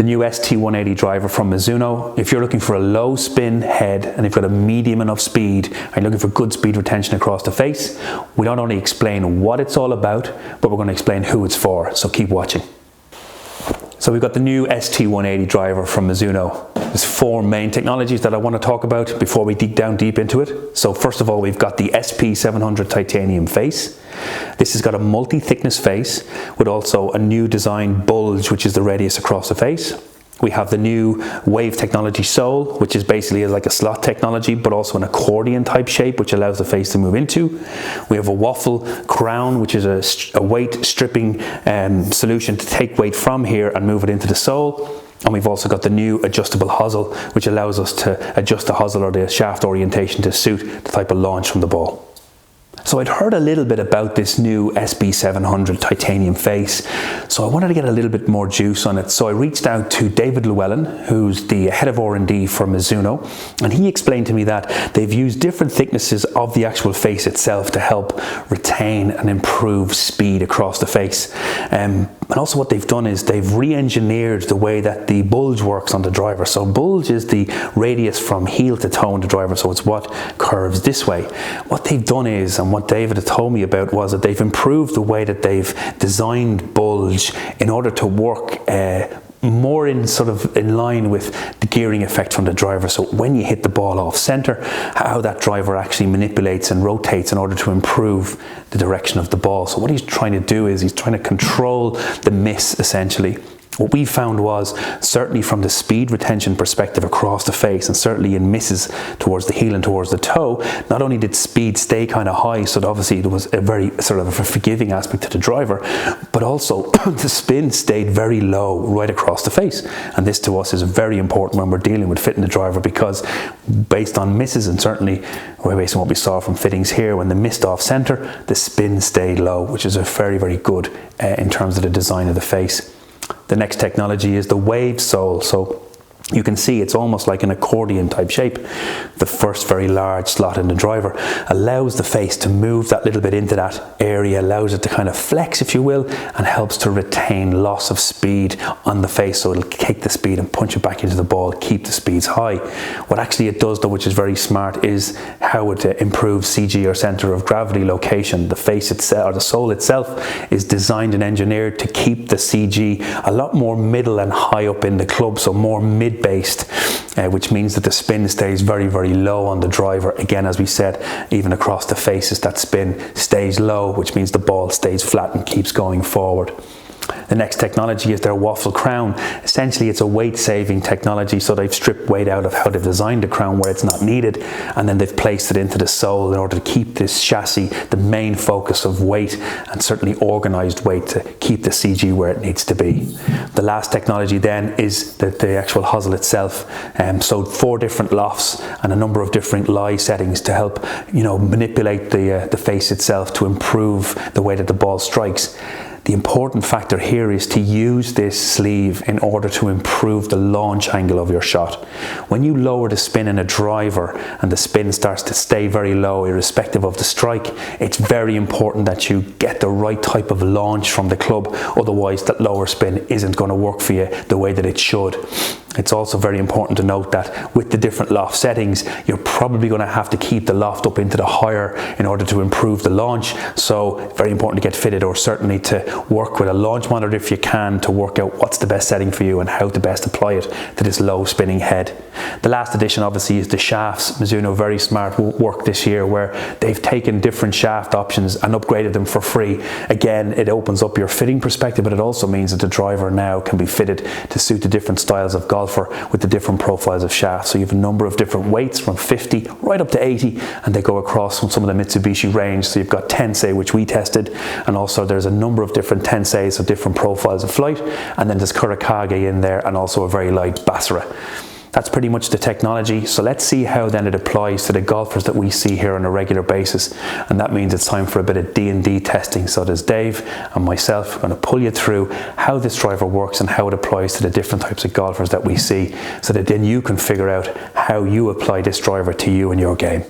the new ST180 driver from Mizuno. If you're looking for a low spin head and you've got a medium enough speed and you're looking for good speed retention across the face, we not only explain what it's all about, but we're going to explain who it's for, so keep watching. So we've got the new ST180 driver from Mizuno. There's four main technologies that I want to talk about before we dig down deep into it. So first of all, we've got the SP700 titanium face. This has got a multi-thickness face with also a new design bulge, which is the radius across the face. We have the new wave technology sole, which is basically like a slot technology, but also an accordion type shape, which allows the face to move into. We have a waffle crown, which is a weight stripping solution to take weight from here and move it into the sole. And we've also got the new adjustable hosel, which allows us to adjust the hosel or the shaft orientation to suit the type of launch from the ball. So I'd heard a little bit about this new SP700 titanium face, so I wanted to get a little bit more juice on it. So I reached out to David Llewellyn, who's the head of R&D for Mizuno, and he explained to me that they've used different thicknesses of the actual face itself to help retain and improve speed across the face. And also what they've done is they've re-engineered the way that the bulge works on the driver. So bulge is the radius from heel to toe on the driver, so it's what curves this way. What they've done is, and what David had told me about, was that they've improved the way that they've designed bulge in order to work more in line with the gearing effect from the driver. So when you hit the ball off center, how that driver actually manipulates and rotates in order to improve the direction of the ball. So what he's trying to do is he's trying to control the miss essentially. What we found was, certainly from the speed retention perspective across the face, and certainly in misses towards the heel and towards the toe, not only did speed stay kind of high, so obviously there was a very sort of a forgiving aspect to the driver, but also the spin stayed very low right across the face. And this to us is very important when we're dealing with fitting the driver, because based on misses, and certainly based on what we saw from fittings here, when they missed off center, the spin stayed low, which is a very, very good in terms of the design of the face. The next technology is the wave sole. So you can see it's almost like an accordion type shape. The first very large slot in the driver allows the face to move that little bit into that area, allows it to kind of flex, if you will, and helps to retain loss of speed on the face. So it'll take the speed and punch it back into the ball, keep the speeds high. What actually it does though, which is very smart, is how it improves CG, or center of gravity location. The face itself, or the sole itself, is designed and engineered to keep the CG a lot more middle and high up in the club, so more mid-based, which means that the spin stays very, very low on the driver. Again, as we said, even across the faces, that spin stays low, which means the ball stays flat and keeps going forward. The next technology is their waffle crown. Essentially, it's a weight-saving technology, so they've stripped weight out of how they've designed the crown where it's not needed, and then they've placed it into the sole in order to keep this chassis the main focus of weight, and certainly organized weight to keep the CG where it needs to be. The last technology then is the actual hosel itself. So 4 different lofts and a number of different lie settings to help, manipulate the face itself to improve the way that the ball strikes. The important factor here is to use this sleeve in order to improve the launch angle of your shot. When you lower the spin in a driver and the spin starts to stay very low irrespective of the strike, it's very important that you get the right type of launch from the club, otherwise that lower spin isn't going to work for you the way that it should. It's also very important to note that with the different loft settings, you're probably going to have to keep the loft up into the higher in order to improve the launch. So very important to get fitted, or certainly to work with a launch monitor if you can, to work out what's the best setting for you and how to best apply it to this low spinning head. The last addition obviously is the shafts. Mizuno, very smart work this year where they've taken different shaft options and upgraded them for free. Again, it opens up your fitting perspective, but it also means that the driver now can be fitted to suit the different styles of golfer with the different profiles of shafts. So you have a number of different weights from 50 right up to 80, and they go across from some of the Mitsubishi range. So you've got Tensei, which we tested, and also there's a number of different Tenseis, so different profiles of flight, and then there's Kurakage in there, and also a very light Basara. That's pretty much the technology. So let's see how then it applies to the golfers that we see here on a regular basis. And that means it's time for a bit of D&D testing. So there's Dave and myself going to pull you through how this driver works and how it applies to the different types of golfers that we see, so that then you can figure out how you apply this driver to you in your game.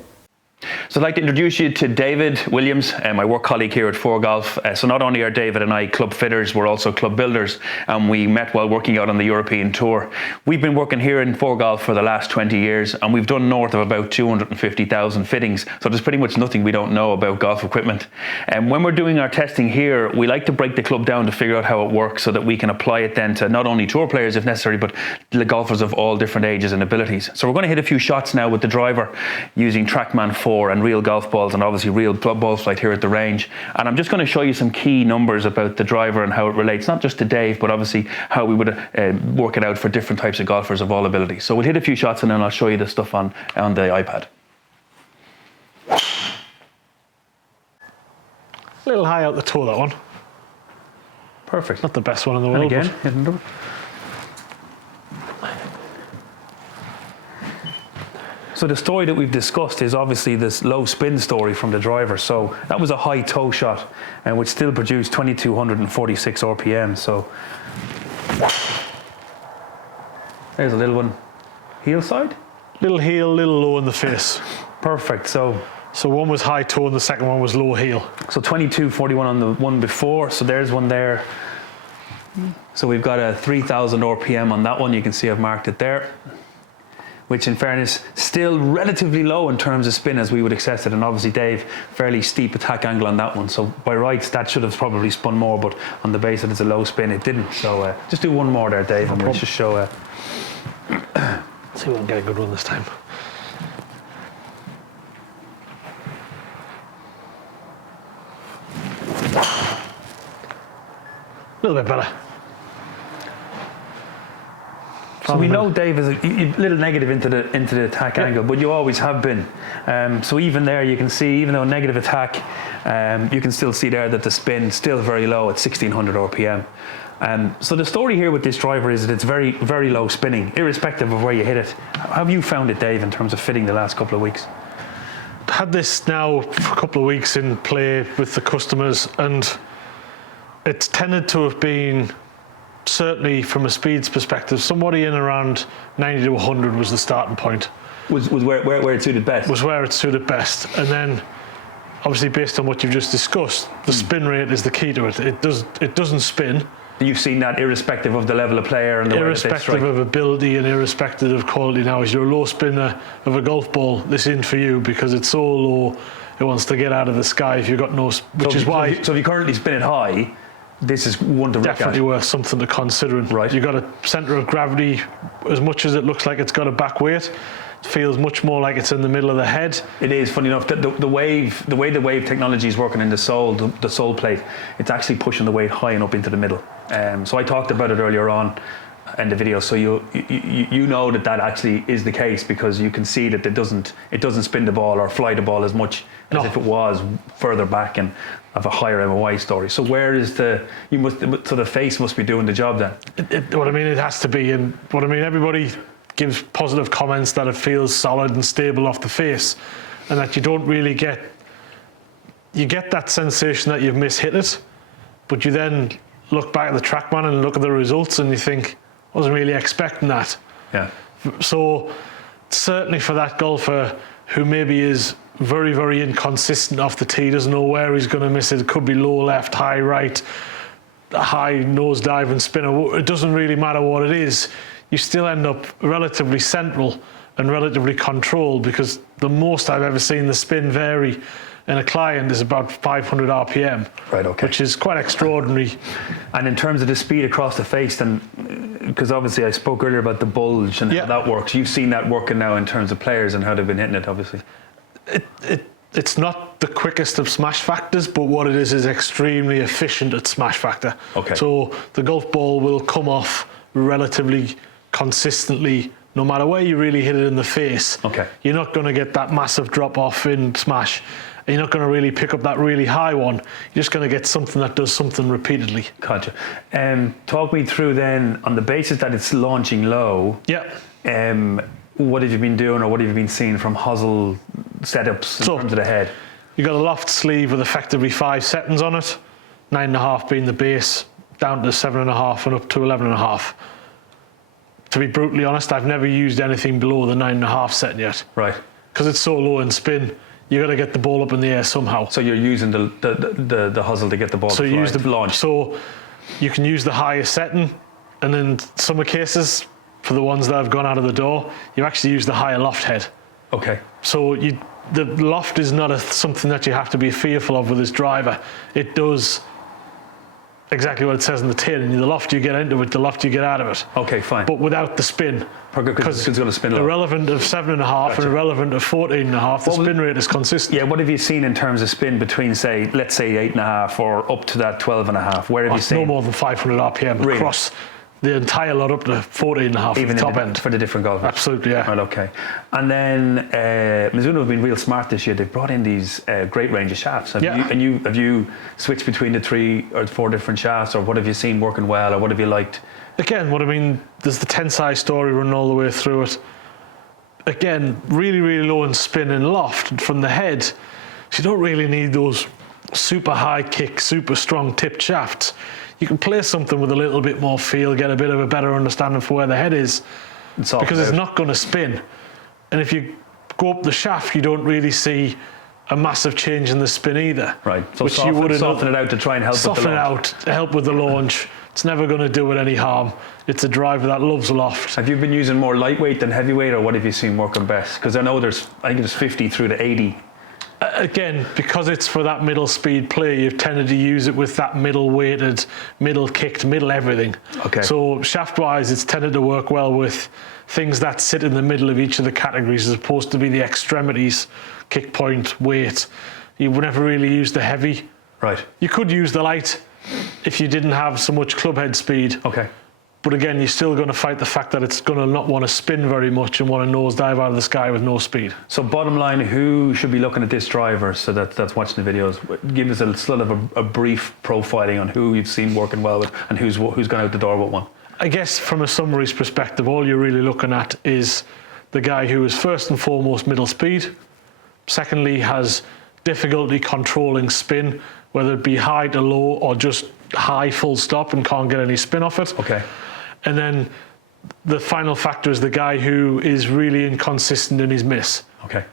So I'd like to introduce you to David Williams, my work colleague here at ForeGolf. So not only are David and I club fitters, we're also club builders, and we met while working out on the European tour. We've been working here in ForeGolf for the last 20 years, and we've done north of about 250,000 fittings. So there's pretty much nothing we don't know about golf equipment. And when we're doing our testing here, we like to break the club down to figure out how it works so that we can apply it then to not only tour players if necessary, but the golfers of all different ages and abilities. So we're going to hit a few shots now with the driver using TrackMan 4 and real golf balls, and obviously real ball flight here at the range. And I'm just going to show you some key numbers about the driver and how it relates not just to Dave, but obviously how we would work it out for different types of golfers of all abilities. So we'll hit a few shots and then I'll show you the stuff on the iPad. A little high out the toe, that one. Perfect. Not the best one in the world. And again, so the story that we've discussed is obviously this low spin story from the driver. So that was a high toe shot, and which still produced 2,246 RPM. So there's a little one, heel side. Little heel, little low in the face. Perfect. So one was high toe and the second one was low heel. So 2241 on the one before. So there's one there. So we've got a 3,000 RPM on that one. You can see I've marked it there, which in fairness, still relatively low in terms of spin as we would access it. And obviously Dave, fairly steep attack angle on that one. So by rights, that should have probably spun more, but on the base that it's a low spin, it didn't. So just do one more there, Dave, and we'll just show. Let's see if we can get a good one this time. A little bit better. So we know Dave is a little negative into the attack angle, but you always have been. So even there, you can see, even though negative attack, you can still see there that the spin still very low at 1,600 RPM. So the story here with this driver is that it's very, very low spinning, irrespective of where you hit it. How have you found it, Dave, in terms of fitting the last couple of weeks? Had this now for a couple of weeks in play with the customers, and it's tended to have been, certainly from a speeds perspective, somebody in around 90 to 100 was the starting point. Was where it suited best? Was where it suited best. And then, obviously based on what you've just discussed, the spin rate is the key to it. It doesn't spin. You've seen that irrespective of the level of player and the way they strike. Irrespective of ability and irrespective of quality. Now, as you're a low spinner of a golf ball, this isn't for you because it's so low, it wants to get out of the sky if you've got no... Which is why... So if you currently spin it high, this is one to look at. Definitely worth something to consider. Right. You've got a centre of gravity, as much as it looks like it's got a back weight, it feels much more like it's in the middle of the head. It is, funny enough, the way the wave technology is working in the sole plate, it's actually pushing the weight high and up into the middle. So I talked about it earlier on in the video, so you know that actually is the case, because you can see that it doesn't spin the ball or fly the ball as much as if it was further back and of a higher MOI story. So where is so the face must be doing the job then? What I mean, it has to be, and what I mean, everybody gives positive comments that it feels solid and stable off the face, and that you don't really get that sensation that you've mishit it, but you then look back at the TrackMan and look at the results and you think, I wasn't really expecting that. Yeah. So certainly for that golfer who maybe is very, very inconsistent off the tee, doesn't know where he's going to miss it, could be low left, high right, high nose dive and spinner, it doesn't really matter what it is, you still end up relatively central and relatively controlled, because the most I've ever seen the spin vary in a client is about 500 RPM, right? Okay, which is quite extraordinary. And in terms of the speed across the face, then, because obviously I spoke earlier about the bulge and how that works, you've seen that working now in terms of players and how they've been hitting it, obviously. It's not the quickest of smash factors, but what it is extremely efficient at smash factor. Okay. So the golf ball will come off relatively consistently, no matter where you really hit it in the face. Okay. You're not going to get that massive drop off in smash. And you're not going to really pick up that really high one. You're just going to get something that does something repeatedly. Gotcha. Talk me through then, on the basis that it's launching low. Yeah. What have you been doing, or what have you been seeing from Hosel setups in terms of the head? You've got a loft sleeve with effectively 5 settings on it, 9.5 being the base, down to 7.5 and up to 11.5. To be brutally honest, I've never used anything below the 9.5 setting yet. Right. Because it's so low in spin, you got to get the ball up in the air somehow. So you're using the Hosel to get the ball So to you use the launch. So you can use the highest setting, and in some cases, for the ones that have gone out of the door, you actually use the higher loft head. Okay. So the loft is not something that you have to be fearful of with this driver. It does exactly what it says in the tin. The loft you get into it, the loft you get out of it. Okay, fine. But without the spin. Because it's going to spin low. Irrelevant of 7.5 and irrelevant of 14.5, the spin rate is consistent. Yeah, what have you seen in terms of spin between, say, let's say 8.5 or up to that 12.5? Where have you seen? No more than 500 RPM really? Across the entire lot up to 14.5 even top end. For the different golfers? Absolutely, yeah. Right, okay. And then Mizuno have been real smart this year. They've brought in these great range of shafts. Have you switched between the 3 or 4 different shafts, or what have you seen working well, or what have you liked? Again, what I mean, there's the 10 size story running all the way through it. Again, really, really low in spin and loft from the head. So you don't really need those super high kick, super strong tipped shafts. You can play something with a little bit more feel, get a bit of a better understanding for where the head is, because it's not going to spin. And if you go up the shaft, you don't really see a massive change in the spin either. Right. So which soften, you would soften it out to try and help with the launch. Soften it out to help with the launch. It's never going to do it any harm. It's a driver that loves loft. Have you been using more lightweight than heavyweight, or what have you seen working best? Because I know I think there's 50 through to 80. Again, because it's for that middle speed play, you've tended to use it with that middle weighted, middle kicked, middle everything. Okay. So shaft wise, it's tended to work well with things that sit in the middle of each of the categories, as opposed to be the extremities, kick point, weight. You would never really use the heavy. Right. You could use the light if you didn't have so much club head speed. Okay. But again, you're still going to fight the fact that it's going to not want to spin very much and want to nosedive out of the sky with no speed. So bottom line, who should be looking at this driver, so that's watching the videos? Give us a sort of a brief profiling on who you've seen working well with and who's gone out the door with one. I guess from a summaries perspective, all you're really looking at is the guy who is first and foremost middle speed. Secondly, has difficulty controlling spin, whether it be high to low or just high full stop and can't get any spin off it. Okay. And then the final factor is the guy who is really inconsistent in his miss. Okay.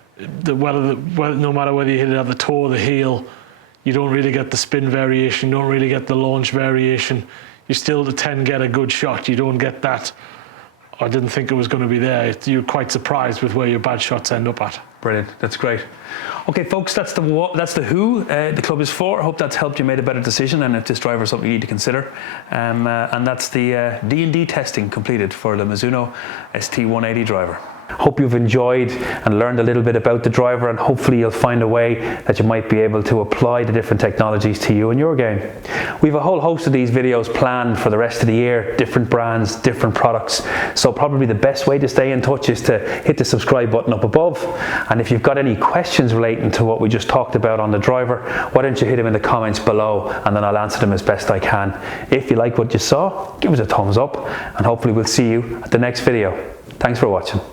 No matter whether you hit it at the toe or the heel, you don't really get the spin variation, you don't really get the launch variation. You still to 10 get a good shot. You don't get that, I didn't think it was going to be there. You're quite surprised with where your bad shots end up at. Brilliant, that's great. Okay, folks, that's the who the club is for. I hope that's helped you make a better decision, and if this driver is something you need to consider. And that's the D&D testing completed for the Mizuno ST180 Driver. Hope you've enjoyed and learned a little bit about the driver, and hopefully you'll find a way that you might be able to apply the different technologies to you in your game. We have a whole host of these videos planned for the rest of the year, different brands, different products. So probably the best way to stay in touch is to hit the subscribe button up above. And if you've got any questions relating to what we just talked about on the driver, why don't you hit them in the comments below, and then I'll answer them as best I can. If you like what you saw, give us a thumbs up, and hopefully we'll see you at the next video. Thanks for watching.